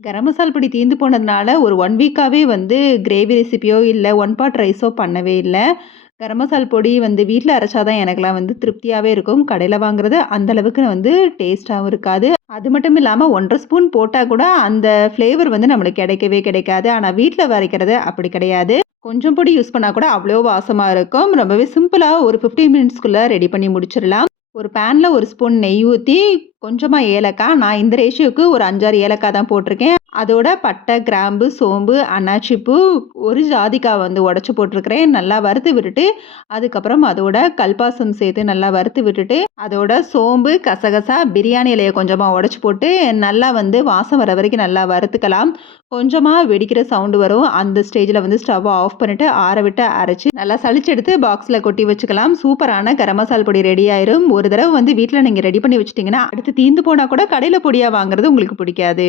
கரம் மசால் பொடி தீர்ந்து போனதுனால ஒரு 1 வீக்காவே கிரேவி ரெசிபியோ, இல்ல ஒன் பாட் ரைஸோ பண்ணவே இல்ல. கரம் மசால் பொடி வீட்ல அரைச்சா தான் எனக்கெல்லாம் திருப்தியாவே இருக்கும். கடையில வாங்குறது அந்த அளவுக்கு டேஸ்ட்டாவும் இருக்காது. அது மட்டும் இல்லாம 1 1/2 ஸ்பூன் போட்டா கூட அந்த ஃப்ளேவர் நம்மளுக்கு கிடைக்கவே கிடைக்காது. ஆனா வீட்ல அரைக்கிறது அப்படி கிடையாது. கொஞ்சம் பொடி யூஸ் பண்ணா கூட அவ்வளோ வாசமா இருக்கும். ரொம்பவே சிம்பிளா ஒரு 15 மினிட்ஸ்க்குள்ள ரெடி பண்ணி முடிச்சிடலாம். ஒரு பேன்ல 1 ஸ்பூன் நெய் ஊத்தி, கொஞ்சமா ஏலக்காய் நான் இந்த ரேஷியோக்கு ஒரு 5, 6 ஏலக்காய் தான் போட்டிருக்கேன். அதோட பட்டை, கிராம்பு, சோம்பு, அன்னாச்சி பூ, ஒரு ஜாதிக்காய் உடைச்சு போட்டிருக்கிறேன். நல்லா வறுத்து விட்டுட்டு, அதுக்கப்புறம் அதோட கல்பாசம் சேர்த்து நல்லா வறுத்து விட்டுட்டு, அதோட சோம்பு, கசகசா, பிரியாணி இலைய கொஞ்சமா உடைச்சு போட்டு, நல்லா வாசம் வர வரைக்கும் நல்லா வறுத்துக்கலாம். கொஞ்சமா வெடிக்கிற சவுண்டு வரும். அந்த ஸ்டேஜ்ல ஸ்டவ்வ ஆஃப் பண்ணிட்டு, ஆற விட்டு அரைச்சு, நல்லா சலிச்சு எடுத்து பாக்ஸ்ல கொட்டி வச்சுக்கலாம். சூப்பரான கரம் மசால் பொடி ரெடி ஆயிரும். ஒரு தடவ வீட்ல நீங்க ரெடி பண்ணி வச்சுட்டீங்கன்னா, அடுத்து தீந்து போனா கூட கடையில பொடியா வாங்குறது உங்களுக்கு பிடிக்காது.